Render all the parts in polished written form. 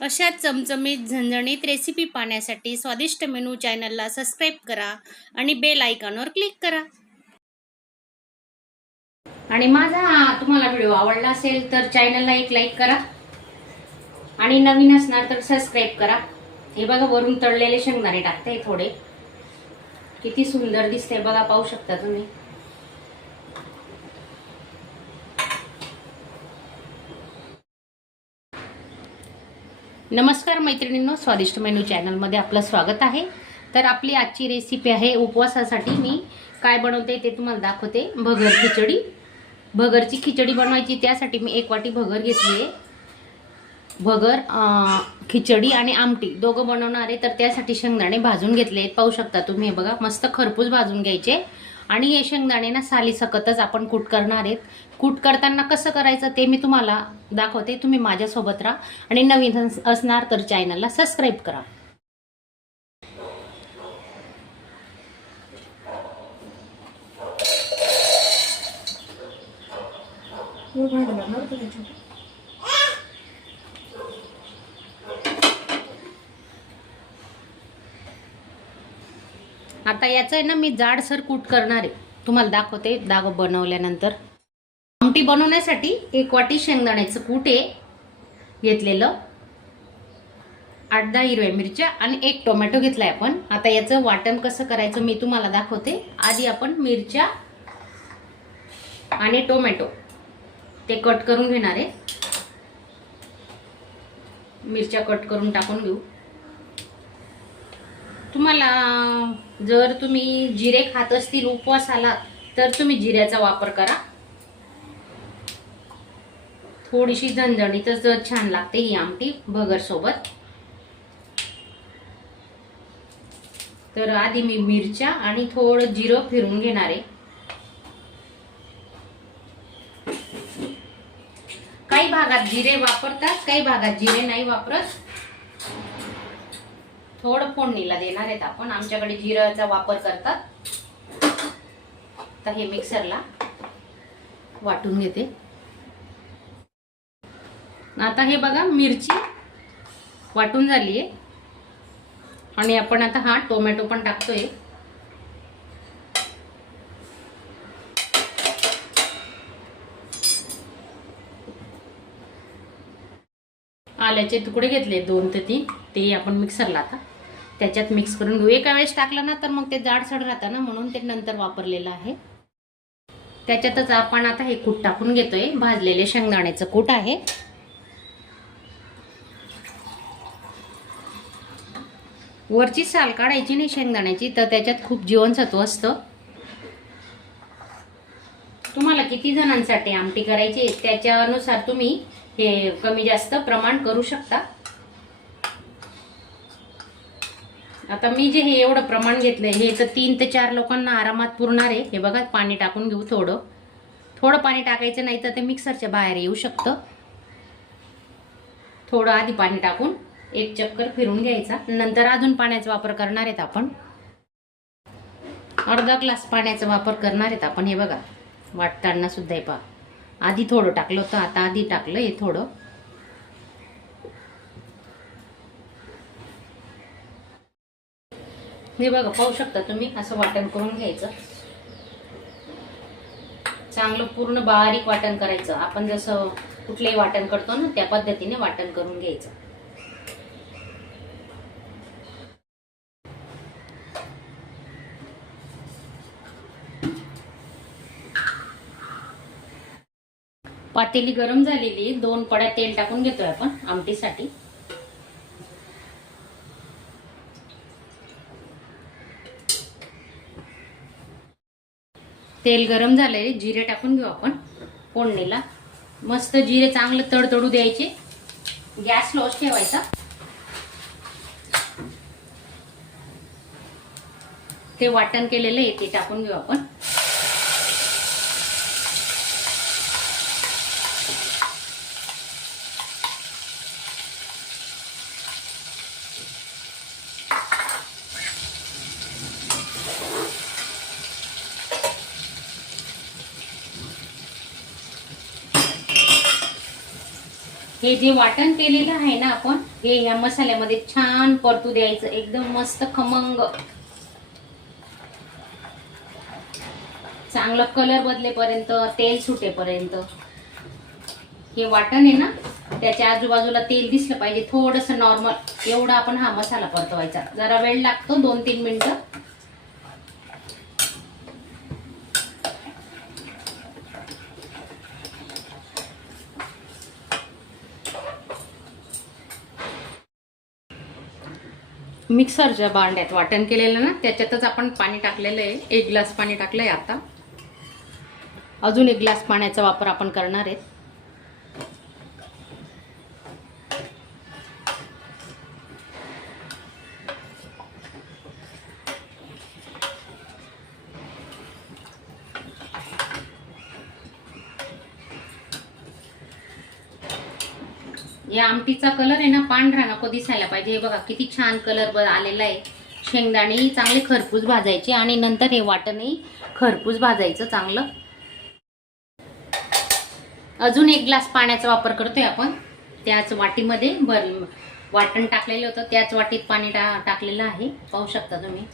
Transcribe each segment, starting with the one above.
अशा चमचमीत झणझणीत रेसिपी पाहण्यासाठी स्वादिष्ट मेनू चॅनलला सबस्क्राईब करा आणि बेल आयकॉनवर क्लिक करा. आणि माझा तुम्हाला व्हिडिओ आवडला असेल तर चॅनलला एक लाईक करा आणि नवीन असणार तर सबस्क्राईब करा. हे बघा वरून तळलेले शेंगदाणे टाकते थोडे, किती सुंदर दिसते बघा, पाहू शकता तुम्ही. नमस्कार मैत्रिणींनो, स्वादिष्ट मेनू चॅनलमध्ये आपलं स्वागत आहे. तर आपली आजची रेसिपी आहे उपवासासाठी मी काय बनवते ते तुम्हाला दाखवते. भगर खिचडी. भगरची खिचडी बनवायची, त्यासाठी मी 1 वाटी भगर घेतली आहे. भगर खिचडी आणि आमटी दोघं बनवणार आहे. तर त्यासाठी शेंगदाणे भाजून घेतले आहेत, पाहू शकता तुम्ही. हे बघा मस्त खरपूस भाजून घ्यायचे. आणि हे शेंगदाणे ना साली सकतच आपण कूट करणार आहेत. कूट करताना कसं करायचं ते मी तुम्हाला दाखवते. तुम्ही माझ्यासोबत राहा आणि नवीन असणार तर चॅनलला सबस्क्राईब करा. आता याचं आहे ना मी जाडसर कूट करणार आहे, तुम्हाला दाखवते दाग बनवल्यानंतर. आमटी बनवण्यासाठी 1 वाटी शेंगदाण्याचं कूट आहे घेतलेलं, 8-10 हिरव्या मिरच्या आणि 1 टोमॅटो घेतलाय आपण. आता याचं वाटण कसं करायचं मी तुम्हाला दाखवते. आधी आपण मिरच्या आणि टोमॅटो ते कट करून घेणार आहे. मिरच्या कट करून टाकून घेऊ. तुम्हाला जर तुम्ही जिरे खात असतील उपवासाला तर तुम्ही जिऱ्याचा वापर करा. थोडीशी झणझणीतच छान लागते ही आमटी भगर सोबत. तर आधी मी मिरच्या आणि थोडं जिरं फिरून घेणार आहे. काही भागात जिरे वापरतात, काही भागात जिरे नाही वापरत. थोडं फोडणीला देणार आहेत आपण. आमच्याकडे जिऱ्याचा वापर करतात. तर हे मिक्सरला वाटून घेते. आता हे बघा मिरची वाटून झाली आहे आणि आपण आता हा टोमॅटो पण टाकतोय. आल्याचे तुकडे घेतले 2 ते 3, ते आपण मिक्सरला आता त्याच्यात मिक्स करून घेऊ. एका वेळेस टाकलं ना तर मग ते जाडसर राहतं ना, म्हणून ते नंतर वापरलेलं आहे. त्याच्यातच आपण आता हे कूट टाकून घेतोय. भाजलेले शेंगदाण्याचं कूट आहे. वरची साल काढायची नाही शेंगदाण्याची, तर त्याच्यात खूप जीवनसत्व असतं. तुम्हाला किती जणांसाठी आमटी करायची त्याच्यानुसार तुम्ही हे कमी जास्त प्रमाण करू शकता. आता मी जे हे एवढं प्रमाण घेतलंय हे तर 3 ते 4 लोकांना आरामात पुरणार आहे. हे बघा पाणी टाकून घेऊ. थोडं पाणी टाकायचं, नाही तर ते मिक्सरच्या बाहेर येऊ शकतं. थोडं आधी पाणी टाकून 1 चक्कर फिरून घ्यायचा. नंतर अजून पाण्याचा वापर करणार आहेत आपण. अर्धा ग्लास पाण्याचा वापर करणार आहेत आपण. हे बघा वाटताना सुद्धा हे पहा, आधी थोडं टाकलं होतं, आता आधी टाकलं हे थोडं. हे बघा पाहू शकता तुम्ही. असं वाटण करून घ्यायचं. चांगलं पूर्ण बारीक वाटण करायचं. आपण जसं कुठलंही वाटण करतो ना त्या पद्धतीने वाटण करून घ्यायचं. पातेली गरम झालेली, 2 पड्या तेल टाकून घेतोय आपण आमटीसाठी. तेल गरम झाले, जिरे टाकून घेऊ आपण फोडणीला. मस्त जिरे चांगलं तडतडू द्यायचे. गॅस स्लोच ठेवायचा. ते वाटण केलेलं आहे ते टाकून घेऊ आपण. हे जे वाटण केलेलं आहे ना आपण, हे या मसाल्यामध्ये छान परतू द्यायचं, एकदम मस्त खमंग, चांगला कलर बदलेपर्यंत, तेल सुटेपर्यंत. हे वाटण आहे ना, त्याच्या आजूबाजूला तेल दिसलं पाहिजे, थोडंसं नॉर्मल एवढा आपण हा मसाला परतवायचा. जरा वेळ लागतो, 2-3 मिनिटं. मिक्सरच्या भांड्यात वाटण केलेलं ना, त्याच्यातच आपण पाणी टाकलेलं आहे. 1 ग्लास पाणी टाकलंय. आता अजून 1 ग्लास पाण्याचा वापर आपण करणार आहे. या आमटीचा कलर आहे ना, पांढरा नको दिसायला पाहिजे. हे बघा किती छान कलर आलेला आहे. शेंगदाणे चांगले खरपूस भाजायचे आणि नंतर हे वाटणही खरपूस भाजायचं चांगलं. अजून 1 ग्लास पाण्याचा वापर करतोय आपण. त्याच वाटीमध्ये वाटण टाकलेलं होतं, त्याच वाटीत पाणी टाकलेलं आहे, पाहू शकता तुम्ही.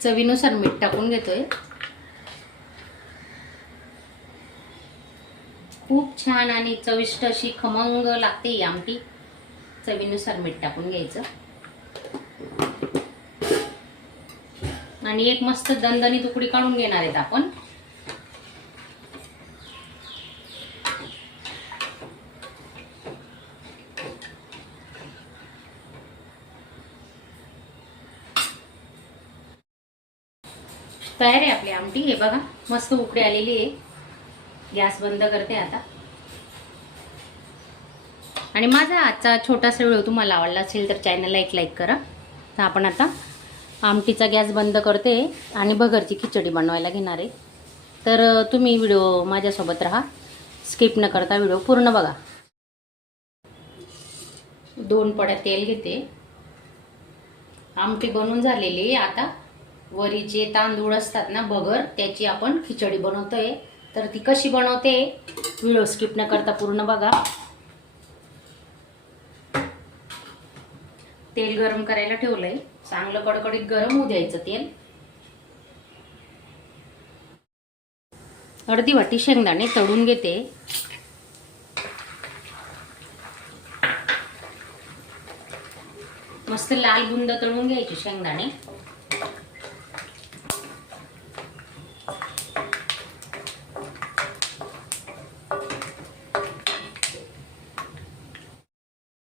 चवीनुसार मीठ टाकून घेतोय. खूप छान आणि चविष्ट अशी खमंग लागते ही आमटी. चवीनुसार मीठ टाकून घ्यायचं आणि एक मस्त दणदणीत उकडी काढून घेणार आहेत आपण. तयार आहे आपली आमटी. हे बघा मस्त उकडी आलेली आहे. गॅस बंद करते आता. आणि माझा आजचा छोटासा व्हिडिओ तुम्हाला आवडला असेल तर चॅनलला एक लाईक करा. तर आपण आता आमटीचा गॅस बंद करते आणि भगरची खिचडी बनवायला घेणार आहे. तर तुम्ही व्हिडिओ माझ्यासोबत राहा, स्किप न करता व्हिडिओ पूर्ण बघा. 2 पड्या तेल घेते. आमटी बनवून झालेली. आता वरीचे तांदूळ असतात ना भगर, त्याची आपण खिचडी बनवतोय. तर ती कशी बनवते व्हिडिओ स्किप न करता पूर्ण बघा. तेल गरम करायला ठेवलंय. चांगलं कडकडीत गरम होऊ द्यायचं तेल. अर्धी वाटी शेंगदाणे तळून घेते. मस्त लाल बुंद तळून घ्यायचे शेंगदाणे.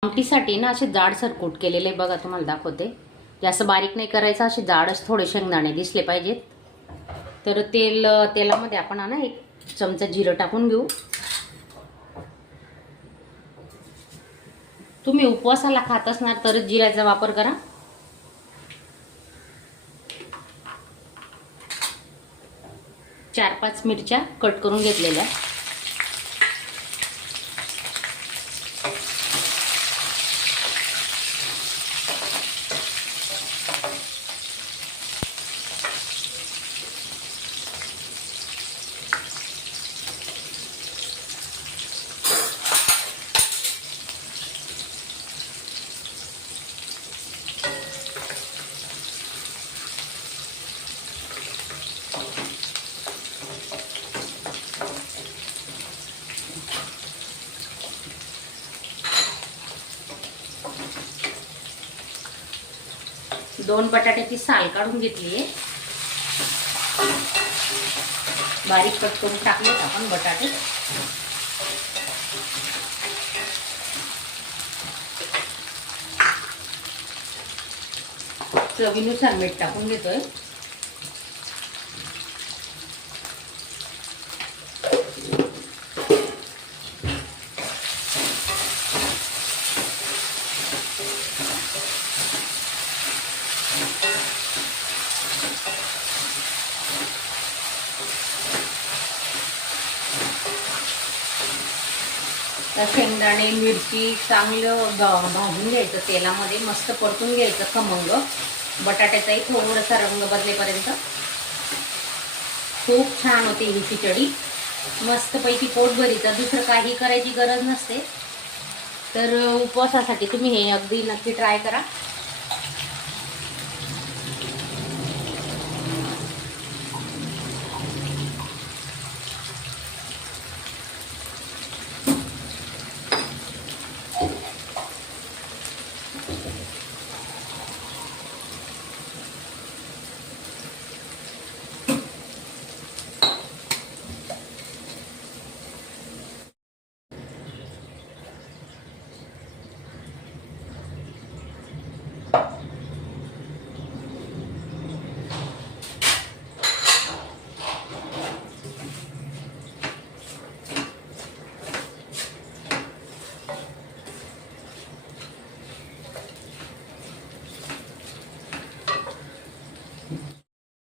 आमटीसाठी ना असे जाडसर कूट केलेले बघा, तुम्हाला दाखवते. जास्त बारीक नाही करायचं, असे जाडच थोडे शेंगदाणे दिसले पाहिजेत. तर तेलामध्ये आपण ना 1 चमचा जिरं टाकून घेऊ. तुम्ही उपवासाला खात असणार तरच जिऱ्याचा वापर करा. चार 5 मिरच्या कट करून घेतलेल्या. दोन बटाट्याची साल काढून घेतली आहे. बारीक कट करून टाकलेत आपण बटाटे. चवीनुसार मीठ टाकून घेतोय. तर शेंगदाणे मिरची चांगलं भाजून घ्यायचं तेलामध्ये, मस्त परतून घ्यायचं खमंग. बटाट्याचाही थोडासा रंग बदलेपर्यंत. खूप छान होते ही खिचडी, मस्तपैकी पोट भरीचं. दुसरं काही करायची गरज नसते. तर उपवासासाठी तुम्ही हे अगदी नक्की ट्राय करा.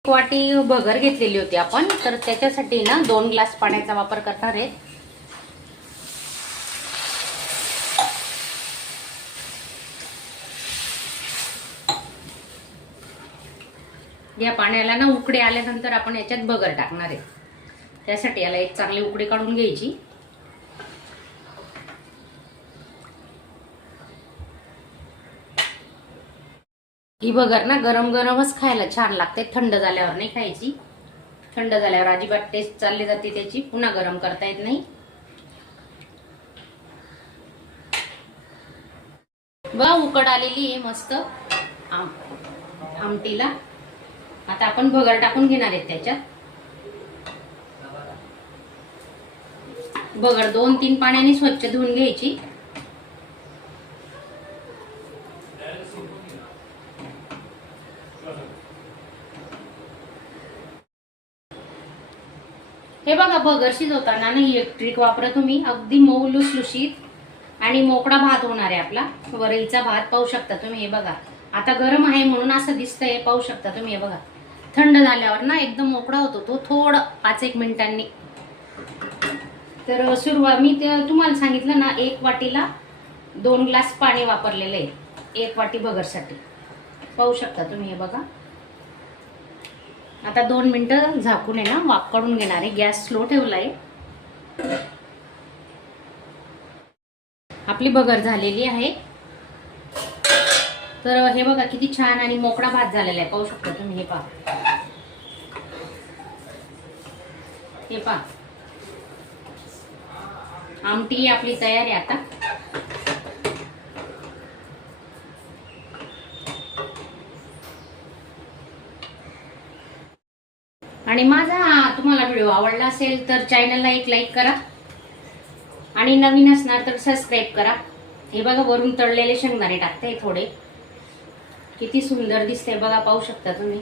वाटी भगर घेतलेली होती आपण, तर त्याच्यासाठी ना 2 ग्लास पाण्याचा वापर करणार आहे. या पाण्याला ना उकळी आल्यानंतर आपण याच्यात भगर टाकणार आहे. त्यासाठी याला एक चांगली उकळी काढून घ्यायची. ही भगर ना गरम गरमच खायला छान लागते, थंड झाल्यावर नाही खायची. थंड झाल्यावर अजिबात टेस्ट चालली जाते त्याची, पुन्हा गरम करता येत नाही. बघा उकड आलेली आहे मस्त आमटीला. आता आपण भगर टाकून घेणार आहेत त्याच्यात. भगर 2-3 पाण्याने स्वच्छ धुवून घ्यायची. हे बघा भगर शिजवताना ना ही एक ट्रिक वापरा तुम्ही. अगदी मऊ लुसलुशीत आणि मोकळा भात होणार आहे आपला. वरईचा भात पाहू शकता तुम्ही. हे बघा आता गरम आहे म्हणून असं दिसतंय, पाहू शकता तुम्ही. हे बघा थंड झाल्यावर ना एकदम मोकळा होतो तो, थोडं 5-1 मिनिटांनी. तर सुरुवात मी तुम्हाला सांगितलं ना 1 वाटीला 2 ग्लास पाणी वापरलेलं आहे 1 वाटी भगरसाठी. पाहू शकता तुम्ही. हे बघा आता 2 मिनिटं झाकून आहे ना वाफ काढून घेणार आहे. गॅस स्लो ठेवला आहे. आपली भगर झालेली आहे. तर हे बघा किती छान आणि मोकळा भात झालेला आहे, पाहू शकता तुम्ही. हे पहा, हे पहा आमटी आपली तयार आहे आता. आणि माझा तुम्हाला व्हिडिओ आवडला असेल तर चॅनलला एक लाईक करा आणि नवीन असणार तर सबस्क्राईब करा. हे बघा वरून तळलेले शेंगदाणे टाकते थोडे, किती सुंदर दिसते बघा, पाहू शकता तुम्ही.